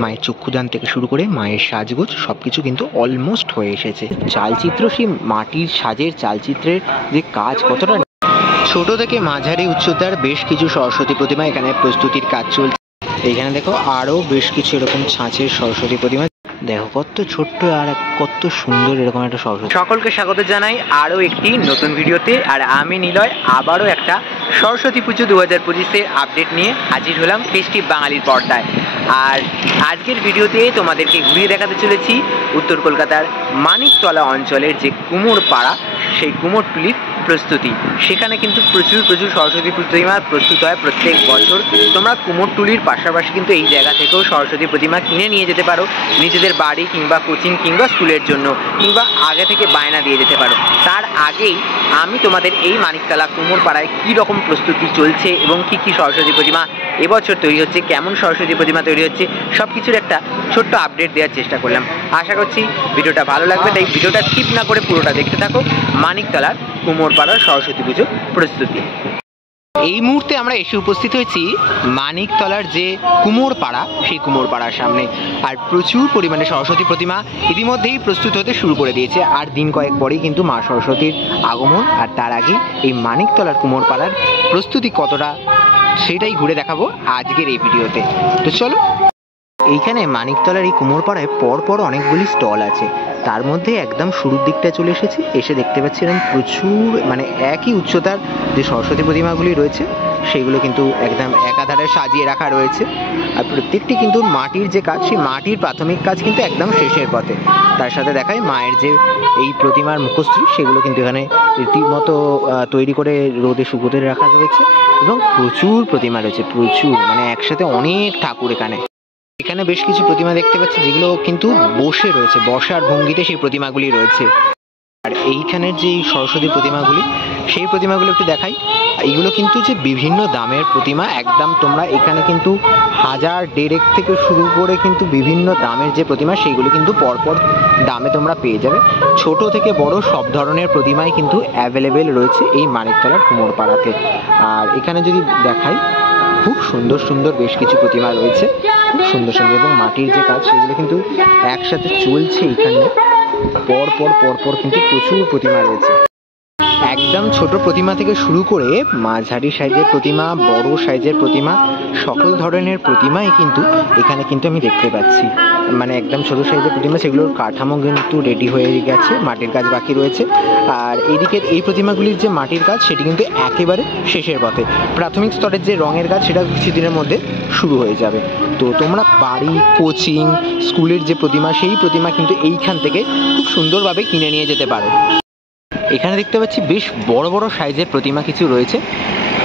মায়ের চক্ষুদান থেকে শুরু করে মায়ের সাজগোজ সবকিছু কিন্তু অলমোস্ট হয়ে এসেছে। চালচিত্র, সেই মাটির সাজের চালচিত্রের যে কাজ কতটা ছোট থেকে মাঝারি উচ্চতার বেশ কিছু সরস্বতী প্রতিমা এখানে প্রস্তুতির কাজ চলছে। এখানে দেখো আরো বেশ কিছু এরকম ছাঁচের সরস্বতী প্রতিমা, দেখো কত ছোট্ট আর কত সুন্দর এরকম একটা সরস্বতী। সকলকে স্বাগত জানাই আরো একটি নতুন ভিডিওতে। আর আমি নিলয় আবারও একটা সরস্বতী পুজো 2025-এর আপডেট নিয়ে হাজির হলাম ফেস্টিভ বাঙালির পর্দায়। আর আজকের ভিডিওতে তোমাদেরকে ঘুরিয়ে দেখাতে চলেছি উত্তর কলকাতার মানিকতলা অঞ্চলের যে কুমোরপাড়া, সেই কুমোরটুলির প্রস্তুতি। সেখানে কিন্তু প্রচুর সরস্বতী প্রতিমা প্রস্তুত হয় প্রত্যেক বছর। তোমরা কুমোরটুলির পাশাপাশি কিন্তু এই জায়গা থেকেও সরস্বতী প্রতিমা কিনে নিয়ে যেতে পারো নিজেদের বাড়ি কিংবা কোচিং কিংবা স্কুলের জন্য, কিংবা আগে থেকে বায়না দিয়ে যেতে পারো। তার আগেই আমি তোমাদের এই মানিকতলা কুমোরপাড়ায় কী রকম প্রস্তুতি চলছে এবং কী সরস্বতী প্রতিমা এবছর তৈরি হচ্ছে, কেমন সরস্বতী প্রতিমা তৈরি হচ্ছে, সব কিছুর একটা ছোট্ট আপডেট দেওয়ার চেষ্টা করলাম। আশা করছি ভিডিওটা ভালো লাগবে, তাই ভিডিওটা স্কিপ না করে পুরোটা দেখতে থাকো। মানিকতলার কুমোরপাড়ার সরস্বতী পুজো প্রস্তুতি। এই মুহূর্তে আমরা এসে উপস্থিত হয়েছি মানিকতলার যে কুমোরপাড়া, সেই কুমোরপাড়ার সামনে। আর প্রচুর পরিমাণে সরস্বতী প্রতিমা ইতিমধ্যেই প্রস্তুত হতে শুরু করে দিয়েছে। আর দিন কয়েক পরেই কিন্তু মা সরস্বতীর আগমন। আর তার আগে এই মানিকতলার কুমোরপাড়ার প্রস্তুতি কতটা, সেটাই ঘুরে দেখাবো আজকের এই ভিডিওতে। তো চলো, এইখানে মানিকতলার এই কুমোরপাড়ায় পরপর অনেকগুলি স্টল আছে। তার মধ্যে একদম শুরুর দিকটা চলে এসেছি, এসে দেখতে পাচ্ছিলাম প্রচুর মানে একই উচ্চতার যে সরস্বতী প্রতিমাগুলি রয়েছে সেগুলো কিন্তু একদম একাধারে সাজিয়ে রাখা রয়েছে। আর প্রত্যেকটি কিন্তু মাটির যে কাজ, সেই মাটির প্রাথমিক কাজ কিন্তু একদম শেষের পথে। তার সাথে দেখায় মায়ের যে এই প্রতিমার মুখশ্রী, সেগুলো কিন্তু এখানে রীতিমতো তৈরি করে রোদে শুকোতে রাখা রয়েছে। এবং প্রচুর প্রতিমা রয়েছে, প্রচুর, মানে একসাথে অনেক ঠাকুর এখানে বেশ কিছু প্রতিমা দেখতে পাচ্ছি যেগুলো কিন্তু বসে রয়েছে, বসার ভঙ্গিতে সেই প্রতিমাগুলি রয়েছে। আর এইখানের যে সরস্বতী প্রতিমাগুলি, সেই প্রতিমাগুলো একটু দেখাই। এইগুলো কিন্তু যে বিভিন্ন দামের প্রতিমা, একদম তোমরা এখানে কিন্তু 1000, 1.5 থেকে শুরু করে কিন্তু বিভিন্ন দামের যে প্রতিমা, সেইগুলো কিন্তু পরপর দামে তোমরা পেয়ে যাবে। ছোট থেকে বড় সব ধরনের প্রতিমাই কিন্তু অ্যাভেলেবেল রয়েছে এই মানিকতলার কুমোরপাড়াতে। আর এখানে যদি দেখাই, খুব সুন্দর বেশ কিছু প্রতিমা রয়েছে, খুব সুন্দর এবং মাটির যে কাজ সেগুলো কিন্তু একসাথে চলছে। এখানে পরপর কিন্তু প্রচুর প্রতিমা রয়েছে, একদম ছোট প্রতিমা থেকে শুরু করে মাঝারি সাইজের প্রতিমা, বড় সাইজের প্রতিমা, সকল ধরনের প্রতিমাই কিন্তু এখানে কিন্তু আমি দেখতে পাচ্ছি। মানে একদম ছোট সাইজের প্রতিমা, সেগুলোর কাঠামো কিন্তু রেডি হয়ে গেছে, মাটির কাজ বাকি রয়েছে। আর এইদিকের এই প্রতিমাগুলির যে মাটির কাজ, সেটি কিন্তু একেবারে শেষের পথে। প্রাথমিক স্তরের যে রঙের কাজ, সেটা কিছুদিনের মধ্যে শুরু হয়ে যাবে। তো তোমরা বাড়ি, কোচিং, স্কুলের যে প্রতিমা, সেই প্রতিমা কিন্তু এইখান থেকে খুব সুন্দরভাবে কিনে নিয়ে যেতে পারো। এখানে দেখতে পাচ্ছি বেশ বড় সাইজের প্রতিমা কিছু রয়েছে।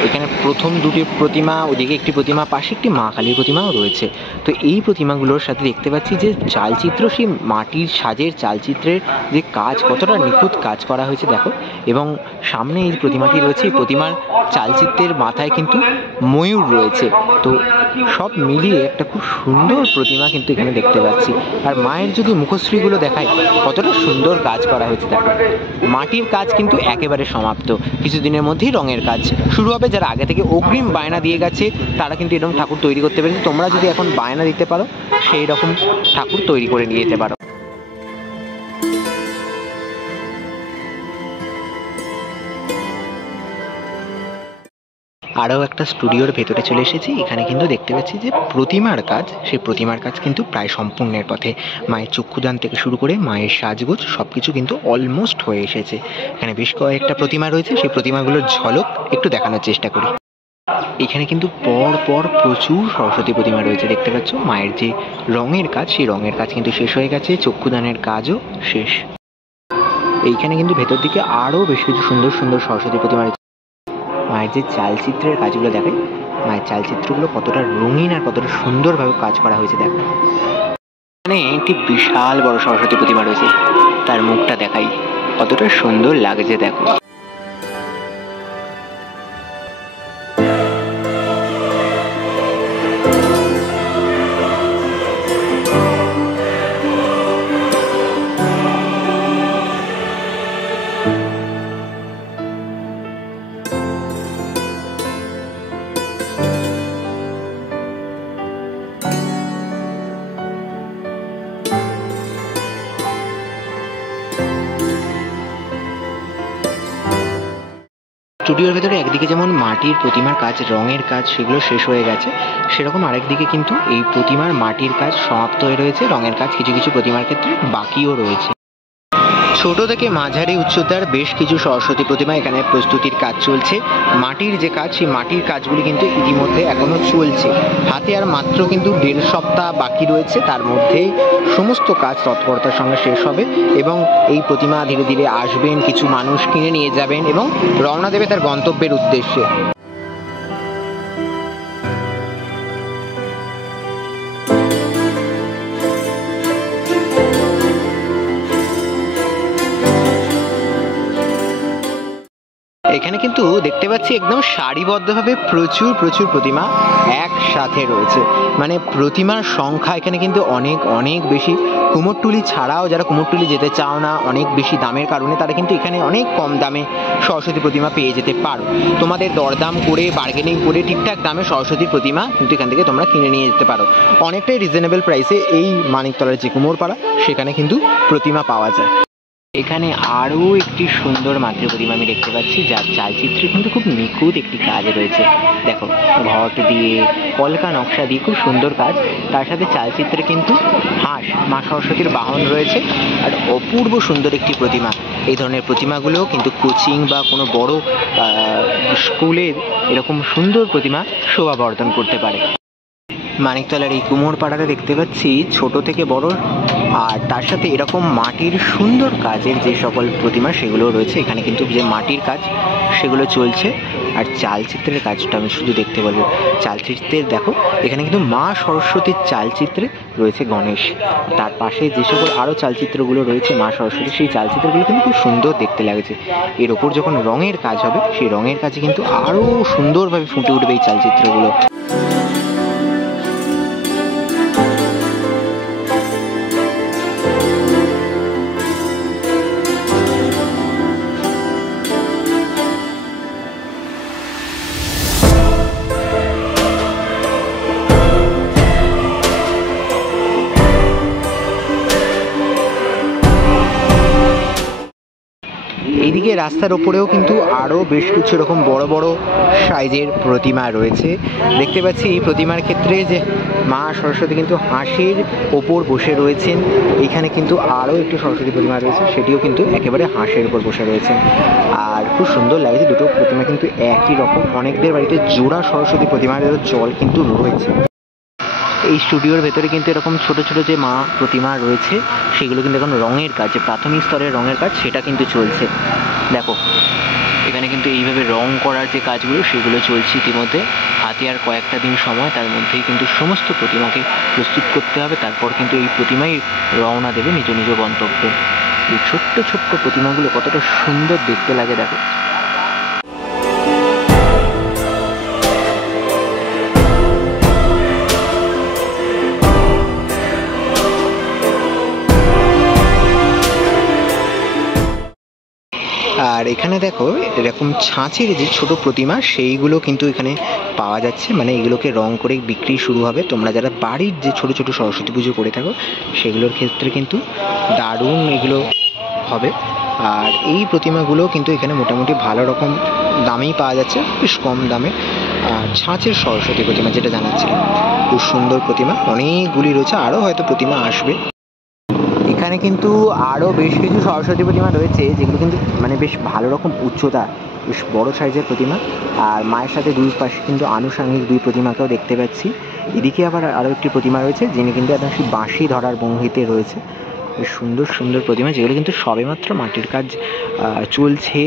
এখানে প্রথম দুটি প্রতিমা, ওদিকে একটি প্রতিমা, পাশে একটি মা কালীর প্রতিমাও রয়েছে। তো এই প্রতিমাগুলোর সাথে দেখতে পাচ্ছি যে চালচিত্র, সেই মাটির সাজের চালচিত্রের যে কাজ, কতটা নিখুঁত কাজ করা হয়েছে দেখো। এবং সামনে এই প্রতিমাটি রয়েছে, এই প্রতিমার চালচিত্রের মাথায় কিন্তু ময়ূর রয়েছে। তো সব মিলিয়ে একটা খুব সুন্দর প্রতিমা কিন্তু এখানে দেখতে পাচ্ছি। আর মায়ের যদি মুখশ্রীগুলো দেখায়, কতটা সুন্দর কাজ করা হয়েছে দেখো। মাটির কাজ কিন্তু একেবারে সমাপ্ত, কিছুদিনের মধ্যেই রঙের কাজ শুরু হবে। যারা আগে থেকে অগ্রিম বায়না দিয়ে গেছে, তারা কিন্তু এরকম ঠাকুর তৈরি করতে পেরেছে। তোমরা যদি এখন বায়না দিতে পারো, সেই রকম ঠাকুর তৈরি করে নিয়ে যেতে পারো। আরও একটা স্টুডিওর ভেতরে চলে এসেছি। এখানে কিন্তু দেখতে পাচ্ছি যে প্রতিমার কাজ, সেই প্রতিমার কাজ কিন্তু প্রায় সম্পূর্ণের পথে। মায়ের চক্ষুদান থেকে শুরু করে মায়ের সাজগোজ সবকিছু কিন্তু অলমোস্ট হয়ে এসেছে। এখানে বেশ কয়েকটা প্রতিমা রয়েছে, সেই প্রতিমাগুলোর ঝলক একটু দেখানোর চেষ্টা করি। এখানে কিন্তু পর প্রচুর সরস্বতী প্রতিমা রয়েছে, দেখতে পাচ্ছ। মায়ের যে রঙের কাজ, সেই রঙের কাজ কিন্তু শেষ হয়ে গেছে, চক্ষুদানের কাজও শেষ। এইখানে কিন্তু ভেতর দিকে আরও বেশ কিছু সুন্দর সরস্বতী প্রতিমা রয়েছে। মায়ের যে চালচিত্রের কাজগুলো দেখায়, মায়ের চালচিত্রগুলো কতটা রঙিন আর কতটা সুন্দরভাবে কাজ করা হয়েছে দেখো। এখানে একটি বিশাল বড় সরস্বতী প্রতিমা রয়েছে, তার মুখটা দেখাই, কতটা সুন্দর লাগছে দেখো। স্টুডিওর ভেতরে একদিকে যেমন মাটির প্রতিমার কাজ, রঙের কাজ সেগুলো শেষ হয়ে গেছে, সেরকম আরেকদিকে কিন্তু এই প্রতিমার মাটির কাজ সমাপ্ত হয়ে রয়েছে, রঙের কাজ কিছু কিছু প্রতিমার ক্ষেত্রে বাকিও রয়েছে। ছোট থেকে মাঝারি উচ্চতার বেশ কিছু সরস্বতী প্রতিমা এখানে প্রস্তুতির কাজ চলছে। মাটির যে কাজ, সেই মাটির কাজগুলি কিন্তু ইতিমধ্যে এখনো চলছে। হাতে আর মাত্র কিন্তু 1.5 সপ্তাহ বাকি রয়েছে, তার মধ্যেই সমস্ত কাজ তৎপরতার সঙ্গে শেষ হবে এবং এই প্রতিমা ধীরে ধীরে আসবেন, কিছু মানুষ কিনে নিয়ে যাবেন এবং রওনা দেবে তার গন্তব্যের উদ্দেশ্যে। এখানে কিন্তু দেখতে পাচ্ছি একদম সারিবদ্ধভাবে প্রচুর প্রচুর প্রতিমা একসাথে রয়েছে, মানে প্রতিমার সংখ্যা এখানে কিন্তু অনেক অনেক বেশি। কুমোরটুলি ছাড়াও যারা কুমোরটুলি যেতে চাও না অনেক বেশি দামের কারণে, তারা কিন্তু এখানে অনেক কম দামে সরস্বতী প্রতিমা পেয়ে যেতে পারো। তোমাদের দরদাম করে বার্গেনিং করে ঠিকঠাক দামে সরস্বতী প্রতিমা কিন্তু এখান থেকে তোমরা কিনে নিয়ে যেতে পারো। অনেকটাই রিজনেবল প্রাইসে এই মানিকতলার যে কুমোরপাড়া সেখানে কিন্তু প্রতিমা পাওয়া যায়। এখানে আরও একটি সুন্দর মাতৃ প্রতিমা আমি দেখতে পাচ্ছি, যার চালচিত্রে কিন্তু খুব নিখুঁত একটি কাজ রয়েছে। দেখো, ঘট দিয়ে কলকা নকশা দিয়ে খুব সুন্দর কাজ, তার সাথে চালচিত্রে কিন্তু হাঁস, মা সরস্বতীর বাহন রয়েছে আর অপূর্ব সুন্দর একটি প্রতিমা। এই ধরনের প্রতিমাগুলোও কিন্তু কোচিং বা কোনো বড় স্কুলের এরকম সুন্দর প্রতিমা শোভাবর্ধন করতে পারে। মানিকতলার এই কুমোরপাড়াতে দেখতে পাচ্ছি ছোট থেকে বড়, আর তার সাথে এরকম মাটির সুন্দর কাজের যে সকল প্রতিমা সেগুলো রয়েছে। এখানে কিন্তু যে মাটির কাজ সেগুলো চলছে, আর চালচিত্রের কাজটা আমি শুধু দেখতে বলবো। চালচিত্রের দেখো, এখানে কিন্তু মা সরস্বতীর চালচিত্রে রয়েছে গণেশ, তার পাশে যে সকল আরও চালচিত্রগুলো রয়েছে মা সরস্বতী, সেই চালচিত্রগুলো কিন্তু খুব সুন্দর দেখতে লাগছে। এর ওপর যখন রঙের কাজ হবে, সেই রঙের কাজে কিন্তু আরও সুন্দরভাবে ফুটে উঠবে এই চালচিত্রগুলো। এইদিকে রাস্তার ওপরেও কিন্তু আরও বেশ কিছু এরকম বড় বড় সাইজের প্রতিমা রয়েছে। দেখতে পাচ্ছি এই প্রতিমার ক্ষেত্রে যে মা সরস্বতী কিন্তু হাঁসের ওপর বসে রয়েছেন। এখানে কিন্তু আরও একটি সরস্বতী প্রতিমা রয়েছে, সেটিও কিন্তু একেবারে হাঁসের ওপর বসে রয়েছেন, আর খুব সুন্দর লাগছে। দুটো প্রতিমা কিন্তু একই রকম। অনেকদের বাড়িতে জোড়া সরস্বতী প্রতিমার চল কিন্তু রয়েছে। এই স্টুডিওর ভেতরে কিন্তু এরকম ছোট ছোট যে মা প্রতিমা রয়েছে সেগুলো কিন্তু এখন রঙের কাজ, যে প্রাথমিক স্তরের রঙের কাজ সেটা কিন্তু চলছে। দেখো, এখানে কিন্তু এইভাবে রং করার যে কাজগুলো সেগুলো চলছে ইতিমধ্যে। হাতে আর কয়েকটা দিন সময়, তার মধ্যেই কিন্তু সমস্ত প্রতিমাকে প্রস্তুত করতে হবে, তারপর কিন্তু এই প্রতিমাই রওনা দেবে নিজ নিজ গন্তব্যে। এই ছোট্ট ছোট্ট প্রতিমাগুলো কতটা সুন্দর দেখতে লাগে দেখো। আর এখানে দেখো এরকম ছাঁচের যে ছোট প্রতিমা সেইগুলো কিন্তু এখানে পাওয়া যাচ্ছে, মানে এগুলোকে রং করে বিক্রি শুরু হবে। তোমরা যারা বাড়ির যে ছোট ছোট সরস্বতী পুজো করে থাকো সেগুলোর ক্ষেত্রে কিন্তু দারুণ এগুলো হবে। আর এই প্রতিমাগুলো কিন্তু এখানে মোটামুটি ভালো রকম দামেই পাওয়া যাচ্ছে, বেশ কম দামে। আর ছাঁচের সরস্বতী প্রতিমা যেটা জানাচ্ছিলাম, খুব সুন্দর প্রতিমা, অনেকগুলি রয়েছে, আরও হয়তো প্রতিমা আসবে। এখানে কিন্তু আরও বেশ কিছু সরস্বতী প্রতিমা রয়েছে যেগুলো কিন্তু মানে বেশ ভালো রকম উচ্চতা, বেশ বড় সাইজের প্রতিমা। আর মায়ের সাথে দুই পাশে কিন্তু আনুষঙ্গিক দুই প্রতিমাকেও দেখতে পাচ্ছি। এদিকে আবার আরও একটি প্রতিমা রয়েছে যিনি কিন্তু একদম সেই বাঁশি ধরার ভঙ্গিতে রয়েছে। বেশ সুন্দর সুন্দর প্রতিমা, যেগুলো কিন্তু সবেমাত্র মাটির কাজ চলছে।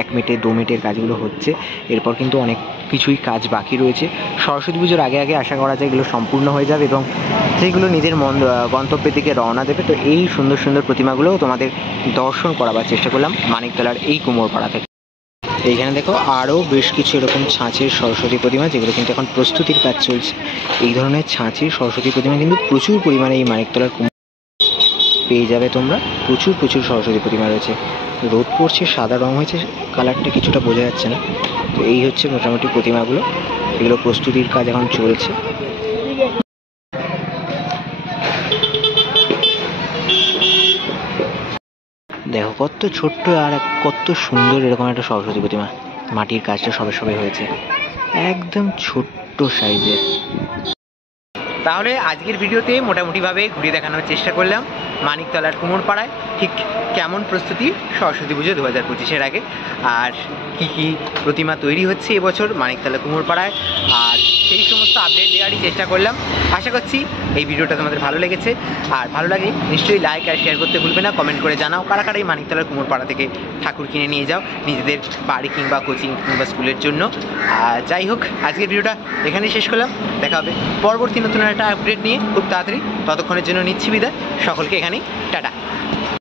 1 মিনিটে 2 মিনিটের কাজগুলো হচ্ছে, এরপর কিন্তু অনেক কিছুই কাজ বাকি রয়েছে। সরস্বতী পুজোর আগে আগে আশা করা যায় এগুলো সম্পূর্ণ হয়ে যাবে এবং যেগুলো নিজের গন্তব্যের দিকে রওনা দেবে। তো এই সুন্দর সুন্দর প্রতিমাগুলোও তোমাদের দর্শন করাবার চেষ্টা করলাম মানিকতলার এই কুমোরপাড়া থেকে। এইখানে দেখো আরও বেশ কিছু এরকম ছাঁচের সরস্বতী প্রতিমা যেগুলো কিন্তু এখন প্রস্তুতির কাজ চলছে। এই ধরনের ছাঁচের সরস্বতী প্রতিমা কিন্তু প্রচুর পরিমাণে এই মানিকতলার পেয়ে যাবে তোমরা। প্রচুর প্রচুর সরস্বতী প্রতিমা রয়েছে। রোদ পড়ছে, সাদা রং হয়েছে, কালারটা কিছুটা বোঝা যাচ্ছে না। তো এই হচ্ছে মোটামুটি প্রতিমাগুলো, এগুলো প্রস্তুতির কাজ এখন চলছে। দেখো কত ছোট্ট আর কত সুন্দর এরকম একটা সরস্বতী প্রতিমা। মাটির কাজটা সবে সবে হয়েছে, একদম ছোট্ট সাইজের। তাহলে আজকের ভিডিওতে মোটামুটিভাবে ঘুরিয়ে দেখানোর চেষ্টা করলাম মানিকতলার কুমোরপাড়ায় ঠিক কেমন প্রস্তুতি সরস্বতী পুজো 2025-এর আগে, আর কি কি প্রতিমা তৈরি হচ্ছে এবছর মানিকতলা কুমোরপাড়ায়, আর সেই সমস্ত আপডেট দেওয়ারই চেষ্টা করলাম। আশা করছি এই ভিডিওটা তোমাদের ভালো লেগেছে, আর ভালো লাগে নিশ্চয়ই লাইক আর শেয়ার করতে ভুলবে না। কমেন্ট করে জানাও কারা কারা এই মানিকতলার কুমোরপাড়া থেকে ঠাকুর কিনে নিয়ে যাও নিজেদের বাড়ি কিংবা কোচিং কিংবা স্কুলের জন্য। যাই হোক, আজকের ভিডিওটা এখানেই শেষ করলাম। দেখা হবে পরবর্তী নতুন একটা আপডেট নিয়ে খুব তাড়াতাড়ি। ততক্ষণের জন্য নিচ্ছি বিদায়, সকলকে এখানেই টাটা।